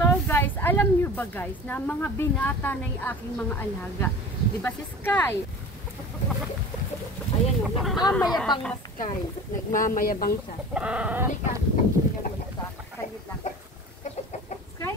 Hello guys, alam niyo ba guys na mga binata na yung aking mga alaga? Di ba si Sky? Ayan o, nagmamayabang na Sky. Nagmamayabang siya. Halika, halika muna sa saglit lang. Sky?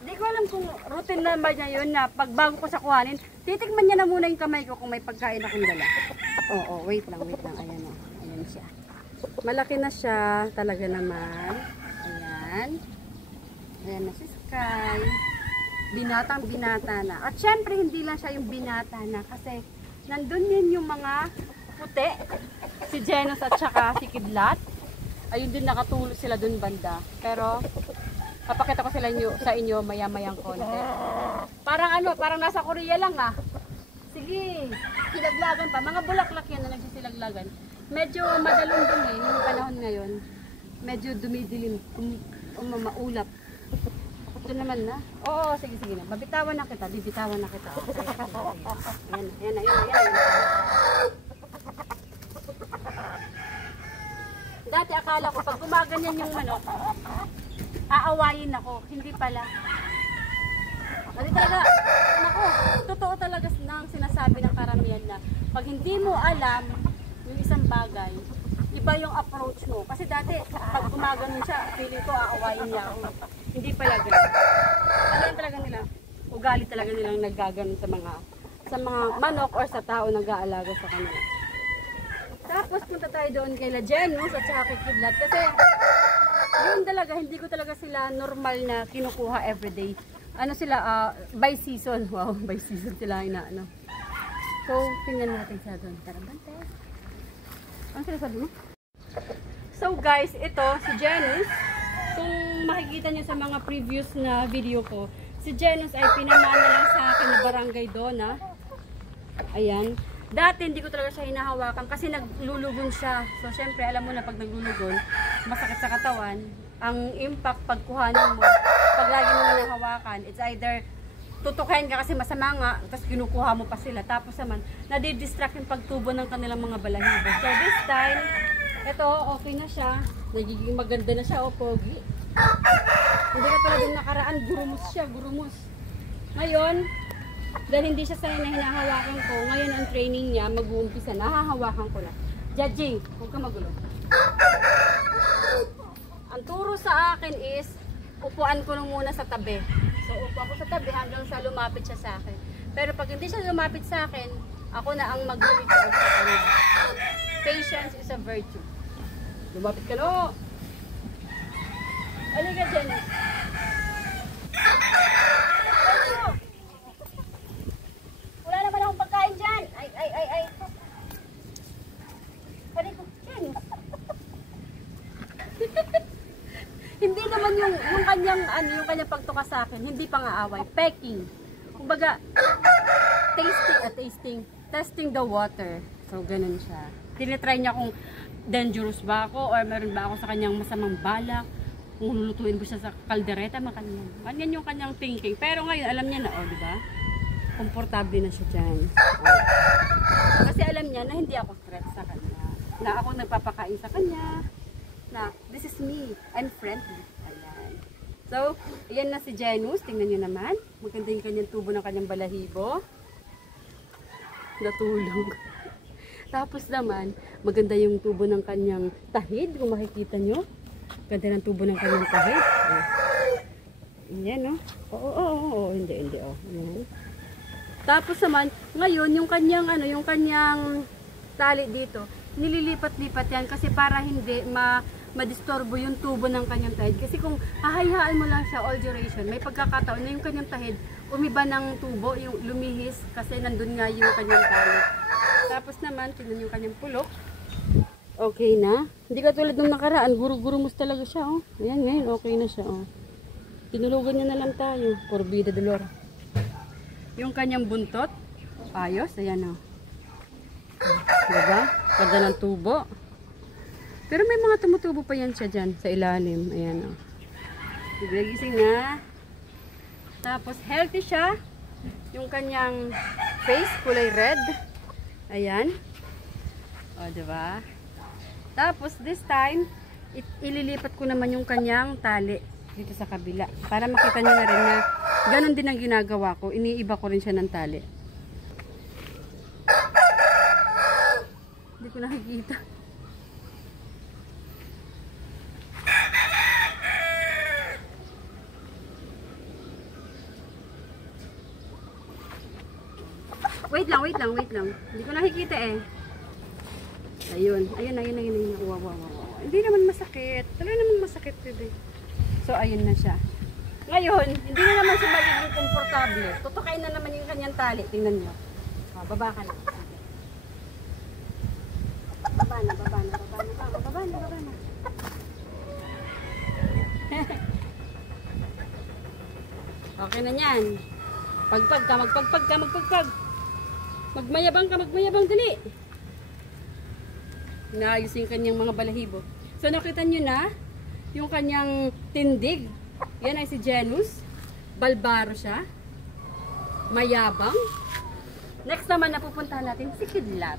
Di ko alam kung routine na ba niya yun na pag bago ko sa kuhanin, titikman niya na muna yung kamay ko kung may pagkain akong dala. Oo, wait lang. Ayan o. Ayan siya. Malaki na siya. Talaga naman. Ayan. Ayan na si Sky. Binatang binata na. At syempre, hindi lang siya yung binata na. Kasi, nandun yun yung mga puti. Si Genos at saka si Kidlat. Ayun din nakatulog sila dun banda. Pero, papakita ko sa inyo maya-mayang konti. Parang nasa Korea lang ah. Sige, silaglagan pa. Mga bulaklak yan na nagsisilaglagan. Medyo madalong din eh, yung panahon ngayon. Medyo dumidilim, maulap. Ito naman na. Oo, sige na. Bibitawan na kita. Ayan. Dati akala ko pag gumaganyan yung manok, aawayin ako. Hindi pala. Kasi talaga, naku, totoo talaga nang sinasabi ng karamihan na pag hindi mo alam yung isang bagay, iba yung approach mo. Kasi dati, pag gumaganon siya, feeling ko aawayin niya ako. Hindi pala ganun. Alam talaga nila, ugali talaga nilang naggaganon sa mga manok or sa tao nag-aalaga sa kanila. Tapos punta tayo doon kay Genos at saka kay Kidlat kasi yun talaga, hindi ko talaga sila normal na kinukuha everyday. Ano sila, by season. Wow, by season sila inaano. So, tingnan natin sa doon. Tara, bante. Ano sila sabi mo? So guys, ito, si Genos. Kung makikita nyo sa mga previous na video ko, si Genos ay pinamana lang sa akin ni Barangay Donna. Ayan. Dati hindi ko talaga siya hinahawakan kasi naglulugon siya. So, syempre, alam mo na pag naglulugon, masakit sa katawan. Ang impact pagkuhanan mo, pag lagi mo hinahawakan, it's either tutukain ka kasi masama nga, tapos kinukuha mo pa sila. Tapos naman, nadidistract yung pagtubo ng kanilang mga balahibo. So, this time, ito, okay na siya. Nagiging maganda na siya, o pogi. Hindi ka talaga nakaraan, gurumos siya, gurumos. Ngayon, dahil hindi siya sanay na hinahawakan ko, ngayon ang training niya, mag-uumpisa, nahahawakan ko na. Judging, huwag ka magulo. Ang turo sa akin is, upuan ko lang muna sa tabi. So, upo ako sa tabi hanggang sa lumapit siya sa akin. Pero pag hindi siya lumapit sa akin, ako na ang mag-reach out sa kanya. Patience is a virtue. Lumapit ka no! Halika, Genos. Wala naman akong pagkain dyan. Ay. Halika, Genos. Hindi naman yung kanyang pagtuka sa akin, hindi pang aaway, pecking. Kumbaga, testing the water. So, ganun siya. Tinitry niya kung dangerous ba ako or meron ba ako sa kanyang masamang balak. Kung lulutuin ko siya sa kaldereta, makanyan. Ganyan yung kanyang thinking. Pero ngayon, alam niya na, di ba? Komportable na siya dyan. Kasi alam niya na hindi ako threat sa kanya. Na ako nagpapakain sa kanya. Na, this is me. I'm friendly. Ayan. So, ayan na si Genos. Tingnan nyo naman. Maganda yung kanyang tubo ng kanyang balahibo. Natulog. Tapos naman, maganda yung tubo ng kanyang tahid. Kung makikita nyo. Ganda ng tubo ng kanyang tahid. Ayan, oh. Oo. Hindi, oh. Ayan. Tapos naman, ngayon, yung kanyang tali dito, nililipat-lipat yan kasi para hindi madistorbo yung tubo ng kanyang tahid. Kasi kung hahayaan mo lang siya all duration, may pagkakataon na yung kanyang tahid umiba ng tubo, yung lumihis kasi nandun nga yung kanyang tali. Tapos naman, tingnan yung kanyang pulok. Okay na. Hindi ka tulad ng nakaraan, guru-gurumos talaga siya, oh. Ayan, ngayon, okay na siya, oh. Tinulugan niya na lang tayo. Porbida dolor. Yung kanyang buntot, ayos, ayan, oh. Diba? Ganda ng tubo. Pero may mga tumutubo pa yan siya dyan sa ilalim. Ayan, o. Nagising na. Tapos healthy siya. Yung kanyang face, kulay red. Ayan. O, diba? Tapos, this time, ililipat ko naman yung kanyang tali dito sa kabila. Para makita nyo na rin na ganun din ang ginagawa ko. Iniiba ko rin siya ng tali. Hindi ko nakikita. Wait lang. Hindi ko nakikita eh. Ayun. Wow. Hindi naman masakit. Talaga naman masakit, bebe. So, ayun na siya. Ngayon, hindi na naman siya magiging komportable. Tutukain na naman yung kanyang tali. Tingnan nyo. O, baba ka na. Baba na. Okay na yan. Magpagpag ka. Magmayabang, dali. Naayos yung kanyang mga balahibo. So, nakita nyo na yung kanyang tindig. Yan ay si Janus. Balbaro siya. Mayabang. Next naman, napupuntahan natin si Kidlat.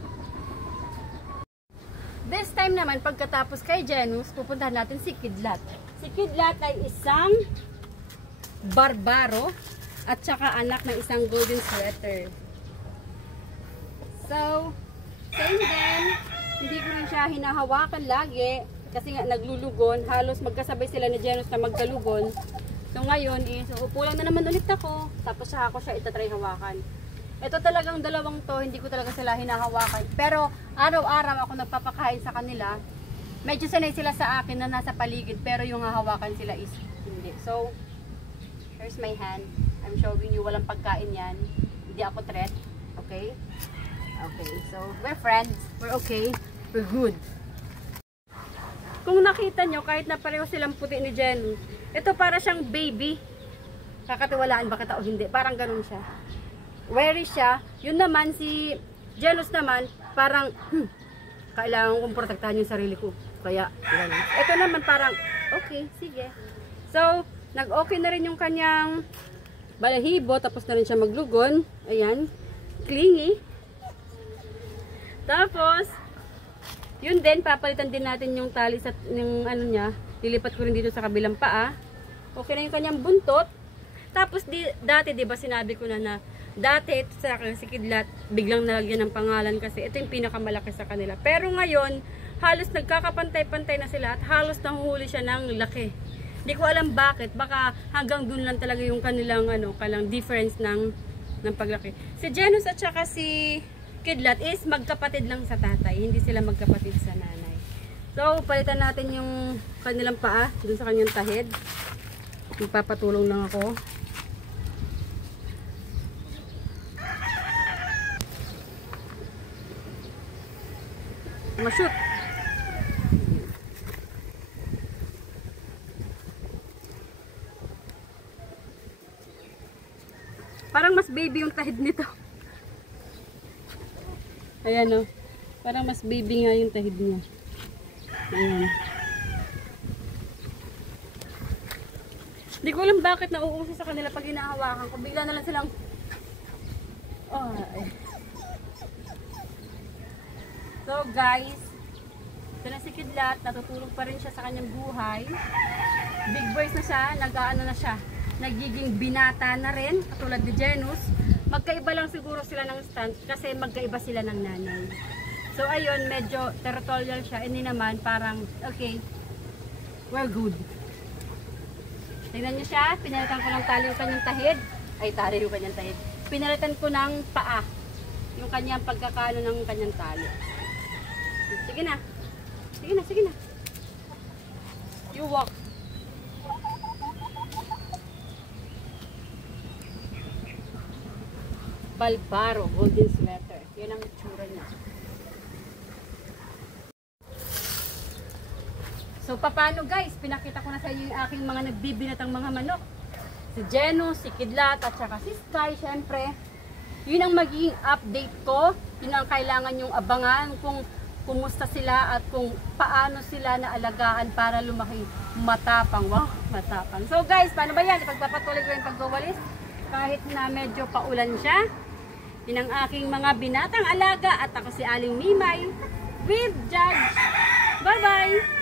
This time naman, pagkatapos kay Janus, pupuntahan natin si Kidlat. Si Kidlat ay isang barbaro at saka anak ng isang golden sweater. So, same din. Hindi ko rin siya hinahawakan lagi kasi nga naglulugon. Halos magkasabay sila ni Janus na magkalugon. So ngayon upo lang na naman ulit ako. Tapos ako siya itatry hawakan. Ito talagang dalawang to, hindi ko talaga sila hinahawakan. Pero araw-araw ako nagpapakain sa kanila. Medyo sanay sila sa akin na nasa paligid. Pero yung hahawakan sila is hindi. So, here's my hand. I'm showing you walang pagkain yan. Hindi ako threat. Okay? Okay, so we're friends. We're okay. We're good. Kung nakita nyo, kahit na pareho silang puti ni Jenny, ito para siyang baby. Kakatiwalaan ba kita o hindi? Parang ganun siya. Wary siya. Yun naman, si Janus naman, parang, kailangan kong protektahan yung sarili ko. Kaya, ganun. Ito naman parang, okay, sige. So, nag-okay na rin yung kanyang balahibo, tapos na rin siya maglugon. Ayan. Clingy. Tapos, yun din, papalitan din natin yung tali sa yung ano niya. Lilipat ko rin dito sa kabilang paa. Okay na yung kanyang buntot. Tapos, dati, di ba sinabi ko na dati, ito sa akin, si Kidlat, biglang nalagyan ng pangalan kasi ito yung pinakamalaki sa kanila. Pero ngayon, halos nagkakapantay-pantay na sila at halos nahuhuli siya ng laki. Hindi ko alam bakit. Baka hanggang dun lang talaga yung kanilang difference ng paglaki. Si Janus at saka si Kidlat is magkapatid lang sa tatay, hindi sila magkapatid sa nanay. So, palitan natin yung kanilang paa dun sa kanyang tahid. Magpapatulong lang ako. Mashoot! Parang mas baby yung tahid nito. Ayan o. Parang mas baby nga yung tahid niya. Ayan. Hindi ko alam bakit nauuso sa kanila pag hinahawakan ko. Bigla na lang silang So guys, ito na si Kidlat. Natutulog pa rin siya sa kanyang buhay. Big boys na siya. Nag-ano na siya. Nagiging binata na rin. Katulad ni Janus. Magkaiba lang siguro sila ng stand kasi magkaiba sila ng nanay. So ayun, medyo territorial siya. Hindi naman parang, okay, we're good. Tingnan nyo siya, pinalitan ko ng tali yung kanyang tahid. Ay, tali yung kanyang tahid. Pinalitan ko ng paa. Yung kanyang pagkakano ng kanyang tali. Sige na. Sige na. You walk. Balbaro, golden sweater. Yan ang itsura niya. So, paano guys? Pinakita ko na sa inyo yung aking mga nagbibinatang mga manok. Si Janus, si Kidlat, at saka si Sky, syempre. Yun ang magiging update ko. Yun ang kailangan yung abangan kung kumusta sila at kung paano sila naalagaan para lumaki matapang. Wow, matapang. So guys, paano ba yan? Pagpapatuloy ko yung pagwawalis. Kahit na medyo paulan siya. Yun ang aking mga binatang alaga at ako si Aling Mimay. with Judge. Bye-bye!